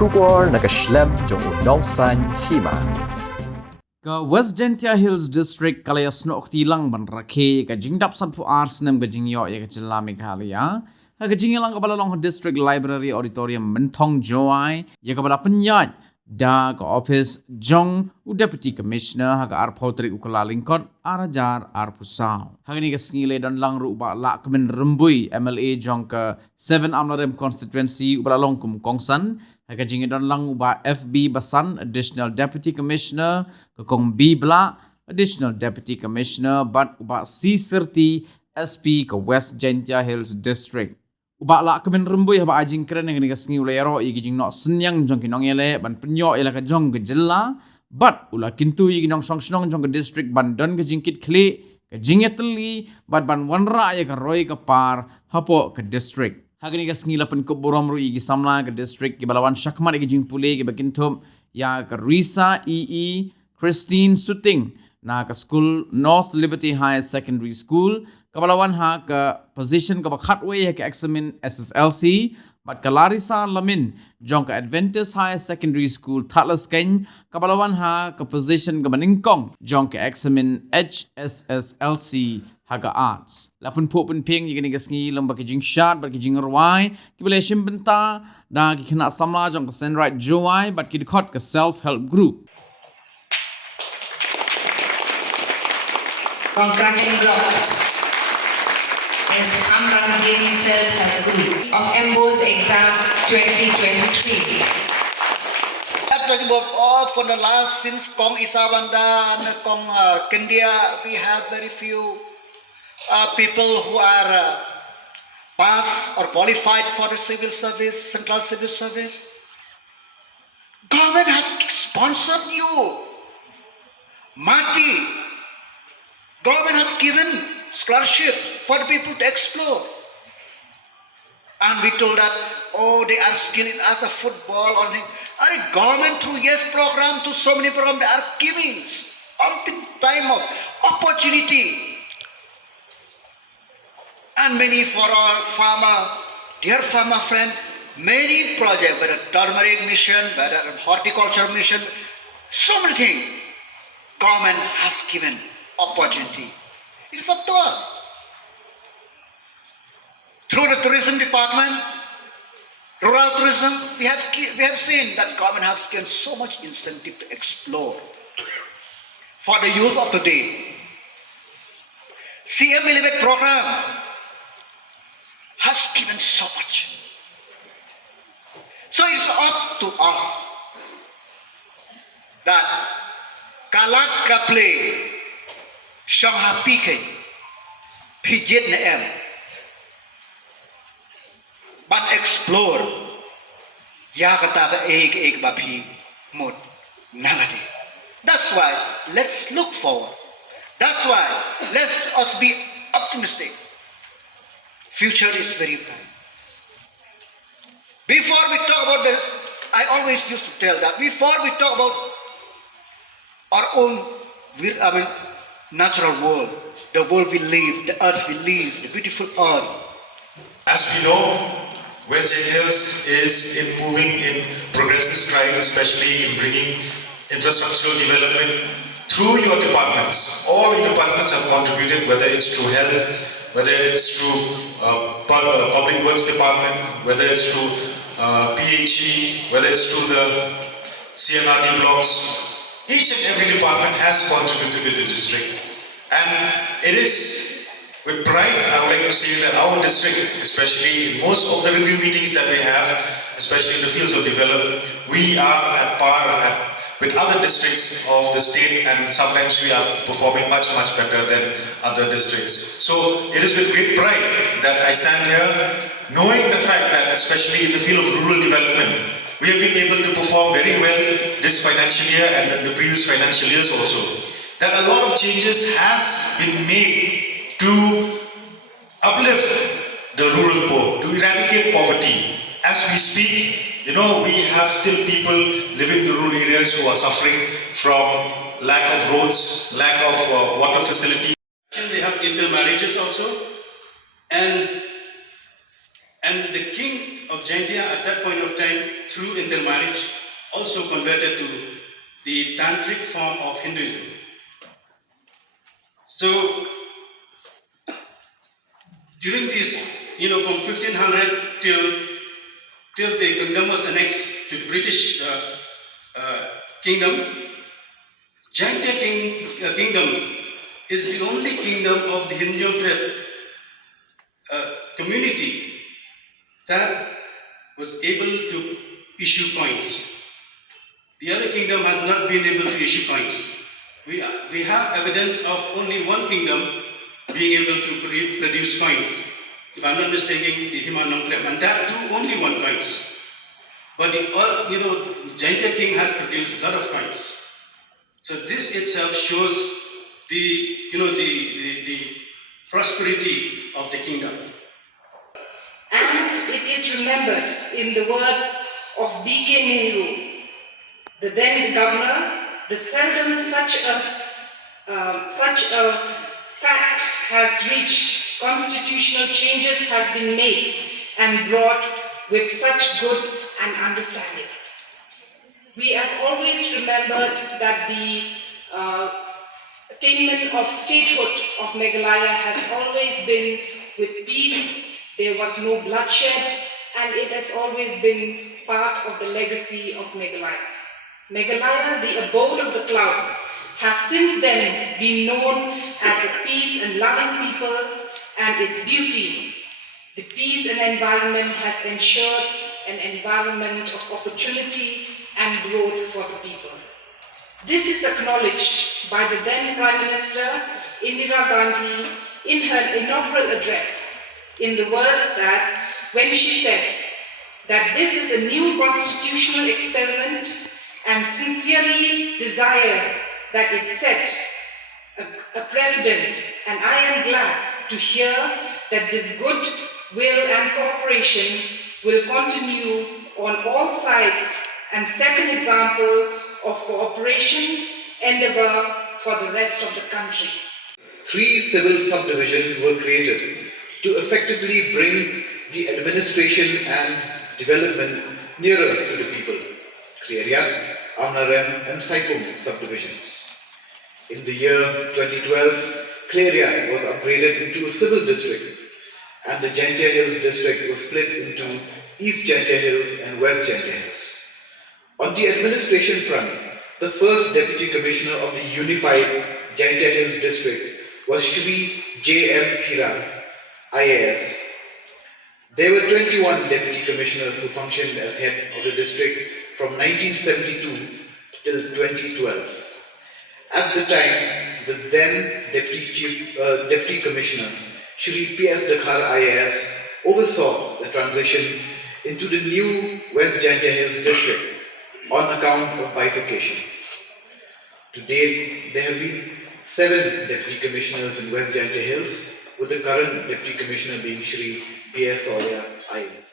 Shugor nakaslem jong unongsan Hima. Ka West Gentia Hills District kalaya snokti lang Wanrah ka jingdap sanpu arsnem ka jingyo ya ka jilla Meghalaya ka jingilang ka balalong District Library Auditorium mentong joy ya ka bala penyat da ka office jong u Deputy Commissioner ha ka arpotri ukala lingkot arajar arpusaw ha ni ka sngile dan lang ru ba Lahkmen rembui MLA jong ka 7 Amlarem constituency u balalong kum kongsan ha ka jingin dan lang ba FB Basan Additional Deputy Commissioner ka kong B Bla Additional Deputy Commissioner but uba C30 SP ka West Gentia Hills District uba Lahkmen rembui haba ajing keren yang ni kasngi ula Ïaroh igi jing no senyang jong kinong ele ban penyo ela ka jong ke jella but ula kintu igi nong song snong jong ke district ban don ke jingkit kli ke jingeteli bat ban Wanrah ya ka roi ka par hapo ke district hagani kasngi lapen ko borom ru igi samla ke district ke balawan syakmat igi jing pule ke bakintum ya ke Risa EE Christine Suting na ka school North Liberty High Secondary School kabalawan ha ka position ka bakhatway ha ka examine SSLC but ka Larissa Lamin jong ka Adventist High Secondary School Tatlas Keny kabalawan ha ka position ka maningkong jong ka examine HSSLC ha ka arts lapun po pun ping yigani gasngi lamba ki jing shot but ki jing rwai ki bele shimbenta da ki khana samla jong ka send right joy but ki khot ka self help group. Congratulations is Hamran Self-Help Group of MBO's exam 2023. For the last since Kong Isabanda and Kong Kendia, we have very few people who are passed or qualified for the civil service, central civil service. Government has sponsored you. Mati. Government has given scholarship for the people to explore. And we told that, oh, they are skilled in as a football or are government through yes program, to so many programs, they are giving on the time of opportunity. And many for our farmer, dear farmer friend, many projects, whether turmeric mission, whether horticulture mission, so many things, government has given opportunity. It is up to us. Through the tourism department, rural tourism, we have seen that government has given so much incentive to explore for the youth of today. CM Elevate program has given so much. So it's up to us that Kalak Kaple Shangha PK Pijet Neem but explore Yakata egg bapi mod nagadi. That's why let's look forward. That's why let us be optimistic. Future is very bright. Before we talk about this, I always used to tell that before we talk about our own natural world, the world we live, the earth we live, the beautiful earth. As we know, West Gentia Hills is moving in progressive strides, especially in bringing infrastructural development through your departments. All your departments have contributed, whether it's through health, whether it's through public works department, whether it's through PHE, whether it's through the CNRD blocks. Each and every department has contributed to the district, and it is with pride I would like to say that our district, especially in most of the review meetings that we have, especially in the fields of development, we are at par with other districts of the state, and sometimes we are performing much better than other districts. So it is with great pride that I stand here, knowing the fact that especially in the field of rural development, we have been able to perform very well this financial year and in the previous financial years also. That a lot of changes has been made to uplift the rural poor, to eradicate poverty. As we speak, we have still people living in the rural areas who are suffering from lack of roads, lack of water facilities. They have intermarriages also, and the king of Gentia at that point of time through intermarriage, also converted to the tantric form of Hinduism. So during this, from 1500 till the kingdom was annexed to the British kingdom, Jingrakhe kingdom is the only kingdom of the Hindu community that was able to issue coins. The other kingdom has not been able to issue coins. We have evidence of only one kingdom being able to produce coins. If I'm not mistaken, the Hima, and that too only one coins. But Jingrakhe king has produced a lot of coins. So this itself shows the prosperity of the kingdom. And it is remembered in the words of Ïaroh, the then governor, the seldom such a fact has reached, constitutional changes has been made and brought with such good and understanding. We have always remembered that the attainment of statehood of Meghalaya has always been with peace. There was no bloodshed, and it has always been part of the legacy of Meghalaya. Meghalaya, the abode of the cloud, has since then been known as a peace and loving people, and its beauty, the peace and environment, has ensured an environment of opportunity and growth for the people. This is acknowledged by the then Prime Minister Indira Gandhi in her inaugural address, in the words that when she said that this is a new constitutional experiment and sincerely desire that it set a precedent, and I am glad to hear that this good will and cooperation will continue on all sides and set an example of cooperation endeavor for the rest of the country. 3 civil subdivisions were created to effectively bring the administration and development nearer to the people: Kleria, Wanrah and Saikum subdivisions. In the year 2012, Kleria was upgraded into a civil district, and the Jingrakhe Hills district was split into East Jingrakhe Hills and West Jingrakhe Hills. On the administration front, the first Deputy Commissioner of the unified Jingrakhe Hills district was Shri J.M. Pynroi, IAS. There were 21 Deputy Commissioners who functioned as head of the district from 1972 till 2012. At the time, the then Deputy Commissioner, Shri P.S. Dakhar IAS, oversaw the transition into the new West Jingrakhe Hills district on account of bifurcation. To date, there have been 7 Deputy Commissioners in West Jingrakhe Hills, with the current Deputy Commissioner being Shri P.S. IAS.